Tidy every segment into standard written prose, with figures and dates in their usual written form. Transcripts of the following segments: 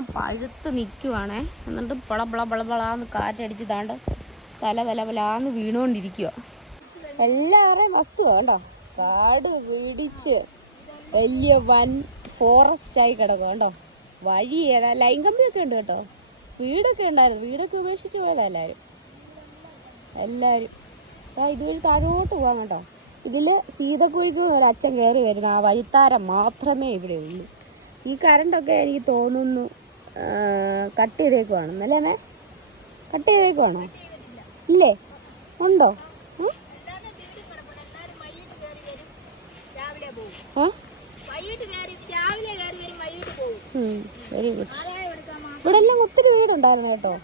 സാധനം പഴുത്ത് നിൽക്കുവാണേ. എന്നിട്ട് ബളബളാന്ന് കാറ്റടിച്ച് താണ്ട് തലവലാന്ന് വീണുകൊണ്ടിരിക്കുക. എല്ലാവരുടെയും വസ്തു കേട്ടോ, കാട് പിടിച്ച് വലിയ വൻ ഫോറസ്റ്റായി കിടക്കും കേട്ടോ. വഴി ഏതാ, ലൈൻ കമ്പിയൊക്കെ ഉണ്ട് കേട്ടോ. വീടൊക്കെ ഉണ്ടായിരുന്നു, വീടൊക്കെ ഉപേക്ഷിച്ച് പോയതാ എല്ലാവരും. ഇതുവഴി താഴോട്ട് പോകാം കേട്ടോ. ഇതിൽ സീതക്കുഴിക്ക് ഒരു അച്ഛൻ കയറി വരുന്ന ആ വഴിത്താരം മാത്രമേ ഇവിടെ ഉള്ളൂ. ഈ കറണ്ടൊക്കെ എനിക്ക് തോന്നുന്നു കട്ട് ചെയ്തേക്കുവാണ്. അല്ലേ കട്ട് ചെയ്തേക്കുവാണോ? ഇല്ലേ, ഉണ്ടോ? Very good. ഇവിടെ എല്ലാം ഒത്തിരി വീടുണ്ടായിരുന്നു കേട്ടോ.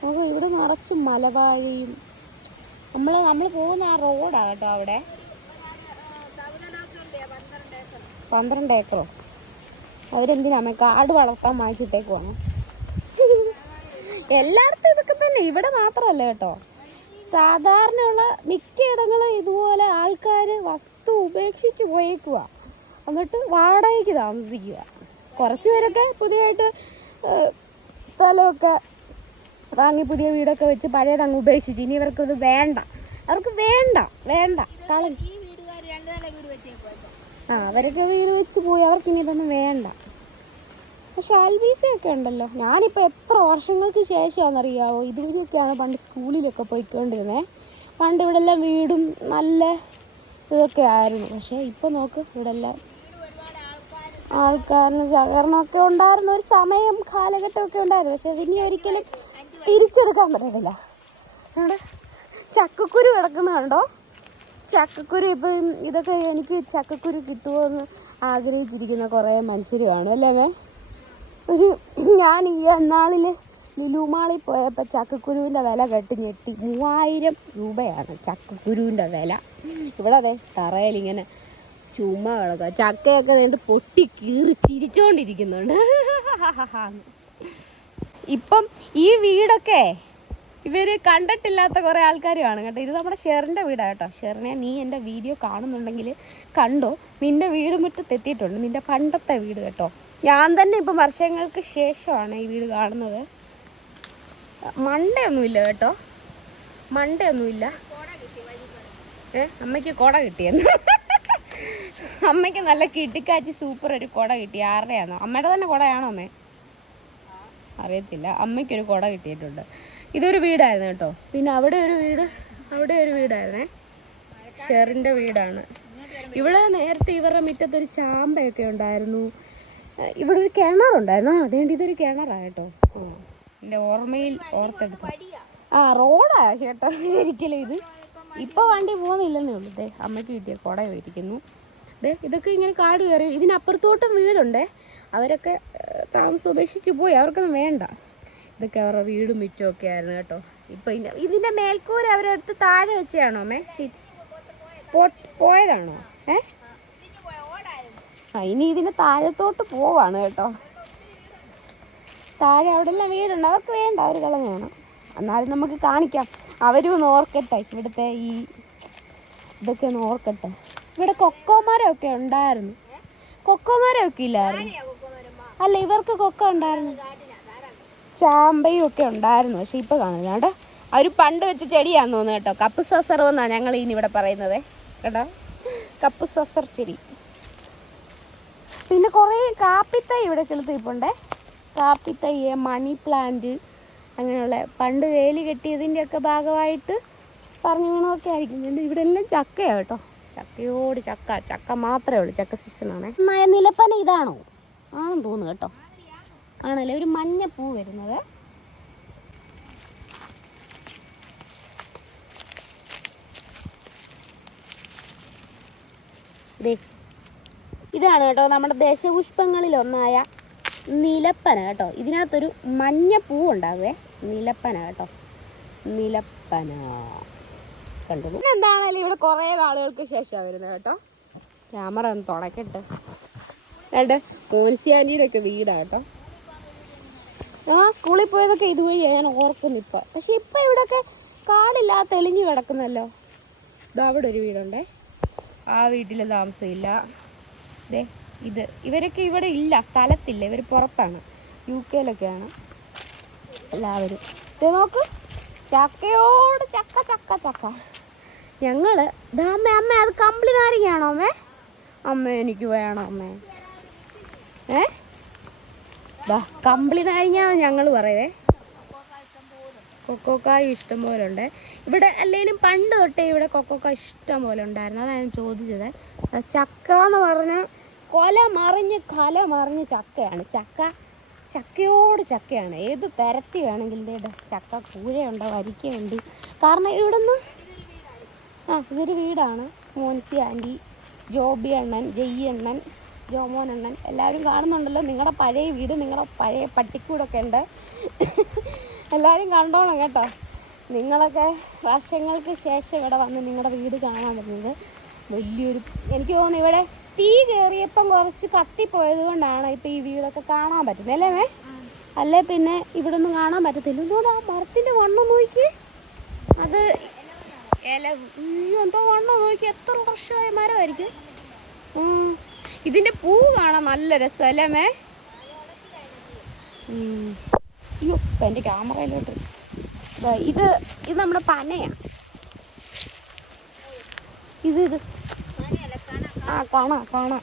നമുക്ക് ഇവിടെ നിറച്ച് മലവാഴിയും. നമ്മൾ പോകുന്ന ആ റോഡാണ് കേട്ടോ. അവിടെ 12 ഏക്കറോ അവരെന്തിനാ കാട് വളർത്താൻ വാങ്ങിച്ചിട്ടേക്കുവാണ്. എല്ലായിടത്തും ഇതൊക്കെ തന്നെ, ഇവിടെ മാത്രമല്ല കേട്ടോ. സാധാരണയുള്ള മിക്കയിടങ്ങളും ഇതുപോലെ ആൾക്കാർ വസ്തു ഉപേക്ഷിച്ച് പോയേക്കുക, എന്നിട്ട് വാടകയ്ക്ക് താമസിക്കുക. കുറച്ച് പേരൊക്കെ പുതിയതായിട്ട് സ്ഥലമൊക്കെ വാങ്ങി പുതിയ വീടൊക്കെ വെച്ച് പഴയത് അങ്ങ് ഉപേക്ഷിച്ച്. ഇനി ഇവർക്കത് വേണ്ട, അവർക്ക് വേണ്ട അവരൊക്കെ വീട് വെച്ച് പോയി, അവർക്കിനി ഇതൊന്നും വേണ്ട. പക്ഷെ അൽവീസയൊക്കെ ഉണ്ടല്ലോ. ഞാനിപ്പോൾ എത്ര വർഷങ്ങൾക്ക് ശേഷമാണെന്നറിയാവോ ഇതുവരെയൊക്കെയാണ് പണ്ട് സ്കൂളിലൊക്കെ പോയിക്കൊണ്ടിരുന്നത്. പണ്ട് ഇവിടെ എല്ലാം വീടും നല്ല ഇതൊക്കെ ആയിരുന്നു. പക്ഷേ ഇപ്പോൾ നോക്ക്, ഇവിടെ എല്ലാം ആൾക്കാരിന് സഹകരണമൊക്കെ ഉണ്ടായിരുന്ന ഒരു സമയം കാലഘട്ടമൊക്കെ ഉണ്ടായിരുന്നു. പക്ഷെ അതിനി ഒരിക്കലും തിരിച്ചെടുക്കാൻ പറ്റത്തില്ല. അവിടെ ചക്കക്കുരു കിടക്കുന്ന കണ്ടോ? ചക്കക്കുരു ഇപ്പം ഇതൊക്കെ എനിക്ക് ചക്കക്കുരു കിട്ടുമോ എന്ന് ആഗ്രഹിച്ചിരിക്കുന്ന കുറേ മനുഷ്യർ കാണും അല്ലേ? ഞാൻ ഈ നാളിൽ ലുലുമാളിൽ പോയപ്പോൾ ചക്കക്കുരുവിൻ്റെ വില കേട്ട് ഞെട്ടി. 3000 രൂപയാണ് ചക്കക്കുരുവിൻ്റെ വില. ഇവിടെ അതെ തറയിലിങ്ങനെ ചുമ്മാ കിടക്കുക. ചക്കയൊക്കെ വേണ്ടി പൊട്ടി കീറി ചിരിച്ചോണ്ടിരിക്കുന്നുണ്ട്. ഇപ്പം ഈ വീടൊക്കെ ഇവർ കണ്ടിട്ടില്ലാത്ത കുറേ ആൾക്കാർ കാണും കേട്ടോ. ഇത് നമ്മുടെ ഷെറിൻ്റെ വീടാണ് കേട്ടോ. ഷെറിനെ, നീ എൻ്റെ വീഡിയോ കാണുന്നുണ്ടെങ്കിൽ കണ്ടോ, നിൻ്റെ വീട് മുറ്റത്തെത്തിയിട്ടുണ്ട്, നിൻ്റെ പണ്ടത്തെ വീട് കേട്ടോ. ഞാൻ തന്നെ ഇപ്പം വർഷങ്ങൾക്ക് ശേഷമാണ് ഈ വീട് കാണുന്നത്. മണ്ടയൊന്നുമില്ല കേട്ടോ, മണ്ടയൊന്നുമില്ല. അമ്മയ്ക്ക് കുട കിട്ടിയെന്ന്. അമ്മയ്ക്ക് നല്ല കിട്ടിക്കാച്ചി സൂപ്പർ ഒരു കുട കിട്ടി. ആരുടെയാണോ? അമ്മയുടെ തന്നെ കുടയാണോ അമ്മേ? അറിയത്തില്ല. അമ്മയ്ക്കൊരു കുട കിട്ടിയിട്ടുണ്ട്. ഇതൊരു വീടായിരുന്നു കേട്ടോ. പിന്നെ അവിടെ ഒരു വീടായിരുന്നേ, ഷെറിൻ്റെ വീടാണ്. ഇവിടെ നേരത്തെ ഇവരുടെ മുറ്റത്തൊരു ചാമ്പയൊക്കെ ഉണ്ടായിരുന്നു. ഇവിടെ ഒരു കിണറുണ്ടായിരുന്നു. അതേണ്ടി ഇതൊരു കിണറാണ് കേട്ടോ. എൻ്റെ ഓർമ്മയിൽ ഓർത്തെടുത്ത റോഡാ ചേട്ടാ ശരിക്കലും. ഇത് ഇപ്പോൾ വണ്ടി പോകുന്നില്ലെന്നേ ഉള്ളൂ. അമ്മയ്ക്ക് കിട്ടിയ കുട മേടിക്കുന്നു. ഇതൊക്കെ ഇങ്ങനെ കാട് കയറി. ഇതിനപ്പുറത്തോട്ടും വീടുണ്ടേ, അവരൊക്കെ താമസം ഉപേക്ഷിച്ച് പോയി, അവർക്കൊന്നും വേണ്ട. ഇതൊക്കെ അവരുടെ വീടും മിറ്റമൊക്കെ ആയിരുന്നു കേട്ടോ. ഇപ്പം ഇതിൻ്റെ മേൽക്കൂര അവരെടുത്ത് താഴെ വെച്ചാണോ അമ്മേ? പോയതാണോ? ഇനി ഇതിന് താഴത്തോട്ട് പോവാണ് കേട്ടോ. താഴെ അവിടെ എല്ലാം വീടുണ്ട്, അവർക്ക് വേണ്ട, അവർ കളഞ്ഞാണ്. എന്നാലും നമുക്ക് കാണിക്കാം. അവരും ഒന്ന് ഓർക്കട്ടെ, ഇവിടുത്തെ ഈ ഇതൊക്കെ ഒന്ന് ഓർക്കട്ടെ. ഇവിടെ കൊക്കോമരമൊക്കെ ഉണ്ടായിരുന്നു. കൊക്കോമരമൊക്കെ ഇല്ലായിരുന്നു. അല്ല, ഇവർക്ക് കൊക്ക ഉണ്ടായിരുന്നു, ചാമ്പയും ഒക്കെ ഉണ്ടായിരുന്നു. പക്ഷെ ഇപ്പം കാണുന്നുണ്ട്. അവർ പണ്ട് വെച്ച ചെടിയാന്ന് തോന്നുന്നു കേട്ടോ. കപ്പ് സസർ എന്നാണ് ഞങ്ങൾ ഇനി ഇവിടെ പറയുന്നത് കേട്ടോ. കപ്പ് സസർ ചെടി. പിന്നെ കുറേ കാപ്പിത്തൈ ഇവിടെ കിളുത്തിരിപ്പുണ്ടേ. കാപ്പിത്തൈ, മണി പ്ലാന്റ്, അങ്ങനെയുള്ള പണ്ട് വേലി കെട്ടിയതിൻ്റെയൊക്കെ ഭാഗമായിട്ട് പറഞ്ഞു വീണമൊക്കെ ആയിരിക്കും. ഇവിടെ എല്ലാം ചക്കയാണ് കേട്ടോ. ചക്കയോട് ചക്ക മാത്രമേ ഉള്ളൂ. ചക്ക സീസണാണേ. നിലപ്പന ഇതാണോ? ആണെന്ന് തോന്നുന്നു കേട്ടോ. ആണല്ലേ, ഒരു മഞ്ഞ പൂ വരുന്നത്. ഇതാണ് കേട്ടോ നമ്മുടെ ദേശപുഷ്പങ്ങളിൽ ഒന്നായ നിലപ്പന കേട്ടോ. ഇതിനകത്തൊരു മഞ്ഞ പൂ ഉണ്ടാകുവേ. നിലപ്പന കേട്ടോ, നിലപ്പന കണ്ടു. എന്താണല്ലോ ഇവിടെ കുറേ നാളുകൾക്ക് ശേഷമാണ് വരുന്നത് കേട്ടോ. ക്യാമറ ഒന്ന് തുടക്കട്ടെ. മോൻസി ആൻറ്റീൻ്റെ ഒക്കെ വീടാണ് കേട്ടോ. സ്കൂളിൽ പോയതൊക്കെ ഇതുവഴിയാണ് ഞാൻ ഓർക്കുന്നു ഇപ്പം. പക്ഷെ ഇപ്പം ഇവിടെയൊക്കെ കാടില്ലാതെ തെളിഞ്ഞു കിടക്കുന്നല്ലോ. അവിടെ ഒരു വീടുണ്ടേ, ആ വീട്ടിൽ താമസമില്ല. ഇവരൊക്കെ ഇവിടെ ഇല്ല, സ്ഥലത്തില്ല, ഇവർ പുറത്താണ്. UK എല്ലാവരും. ഇത് നോക്ക്, ചക്കയോട് ചക്ക ചക്ക ചക്ക. ഞങ്ങൾ അമ്മ അത് കമ്പിളി നാരങ്ങയാണോ അമ്മ എനിക്ക് വേണം അമ്മേ. കമ്പിളി നാരങ്ങയാണ് ഞങ്ങൾ പറയവേ. കൊക്കോക്കായ ഇഷ്ടം പോലെ ഉണ്ട് ഇവിടെ. അല്ലെങ്കിലും പണ്ട് തൊട്ടേ ഇവിടെ കൊക്കോക്കായ ഇഷ്ടം പോലെ ഉണ്ടായിരുന്നു. അതാണ് ഞാൻ ചോദിച്ചത്. ചക്ക എന്ന് പറഞ്ഞാൽ കല മറിഞ്ഞ് ചക്കയാണ്. ചക്കയോട് ചക്കയാണ്. ഏത് തരത്തിൽ വേണമെങ്കിലും ചക്ക കൂഴയുണ്ട്, വരിക്കയുണ്ട്. കാരണം ഇവിടുന്ന് ഇതൊരു വീടാണ്. മോൻസി ആൻറ്റി, ജോബി അണ്ണൻ, ജയ്യി അണ്ണൻ, ജോമോൻ അണ്ണൻ എല്ലാവരും കാണുന്നുണ്ടല്ലോ. നിങ്ങളുടെ പഴയ വീട്, നിങ്ങളുടെ പഴയ പട്ടിക്കൂടൊക്കെ ഉണ്ട്. എല്ലാവരും കണ്ടോണം കേട്ടോ. നിങ്ങളൊക്കെ വർഷങ്ങൾക്ക് ശേഷം ഇവിടെ വന്ന് നിങ്ങളുടെ വീട് കാണാൻ പറ്റുന്നത് വലിയൊരു, എനിക്ക് തോന്നുന്നു ഇവിടെ തീ കയറിയപ്പം കുറച്ച് കത്തിപ്പോയത് കൊണ്ടാണ് ഇപ്പം ഈ വീടൊക്കെ കാണാൻ പറ്റുന്നത് അല്ലേ അല്ലേ പിന്നെ ഇവിടെ ഒന്നും കാണാൻ പറ്റത്തില്ല. എന്തുകൊണ്ട് ആ മരത്തിൻ്റെ വണ്ണം നോക്കി, അത് ഇല എന്തോ വണ്ണം നോക്കി, എത്ര വർഷമായ മരമായിരിക്കും. ഇതിൻ്റെ പൂ കാണാൻ നല്ല രസം അല്ലേ അയ്യോ ഇപ്പം എൻ്റെ ക്യാമറയിലോട്ട്. ഇത് നമ്മുടെ പനയാണ്. ഇത് കാണാം.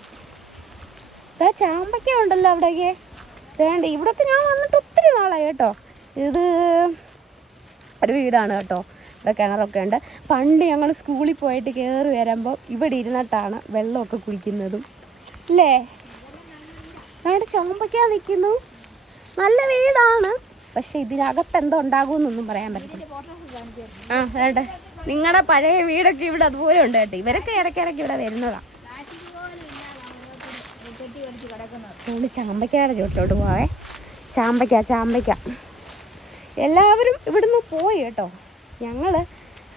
ചാമ്പയ്ക്ക ഉണ്ടല്ലോ അവിടെയൊക്കെ. വേണ്ട ഇവിടൊക്കെ ഞാൻ വന്നിട്ട് ഒത്തിരി നാളായി കേട്ടോ. ഇത് ഒരു വീടാണ് കേട്ടോ. ഇവിടെ കിണറൊക്കെ ഉണ്ട്. പണ്ട് ഞങ്ങൾ സ്കൂളിൽ പോയിട്ട് കയറി വരുമ്പോൾ ഇവിടെ ഇരുന്നിട്ടാണ് വെള്ളമൊക്കെ കുടിക്കുന്നതും അല്ലേ. അവിടെ ചാമ്പയ്ക്ക നിൽക്കുന്നു. നല്ല വീടാണ്, പക്ഷെ ഇതിനകത്ത് എന്തോ ഉണ്ടാകുമെന്നൊന്നും പറയാൻ പറ്റില്ല. വേണ്ട നിങ്ങളുടെ പഴയ വീടൊക്കെ ഇവിടെ അതുപോലെ ഉണ്ട് കേട്ടോ. ഇവരൊക്കെ ഇടയ്ക്കിടയ്ക്ക് ഇവിടെ വരുന്നതാണ്. ചാമ്പയ്ക്കയുടെ ചുവട്ടിലോട്ട് പോവേ. ചാമ്പയ്ക്ക എല്ലാവരും ഇവിടുന്ന് പോയി കേട്ടോ.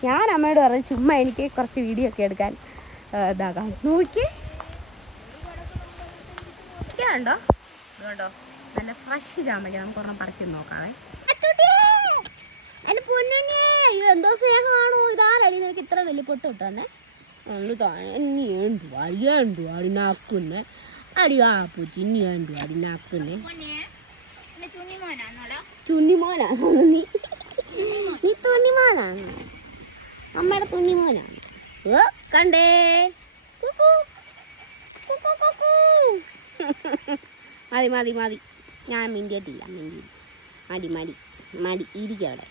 ഞാൻ അമ്മയോട് പറഞ്ഞു ചുമ്മാ എനിക്ക് കുറച്ച് വീഡിയോ ഒക്കെ എടുക്കാൻ ഇതാക്കാം. നോക്കി ഉണ്ടോ ഇതുകൊണ്ടോ നല്ല ഫ്രഷ് ചാമ്പയ്ക്ക. നമുക്ക് ഒരെണ്ണം പറിച്ച് നോക്കാവേ. എൻ്റെ പൊന്നേ, അയ്യോ എന്തോ സ്നേഹമാണോ. ഇതാരടി നിനക്ക് ഇത്ര വലിയ പൊട്ട് കിട്ടാന്നെ? ഒന്ന് തന്നെയുണ്ട് അടിനാക്കുന്നേ അടിയാ പൂച്ചിന്നിയുണ്ട് അടിനാക്കുന്നേ. ചുന്നിമോനാണോ നീ തുന്നിമോനാണ്? അമ്മയുടെ തുന്നിമോനാണ്. കണ്ടേ മതി ഞാൻ മിണ്ടിയിട്ടില്ല. മടി ഇരിക്കവിടെ.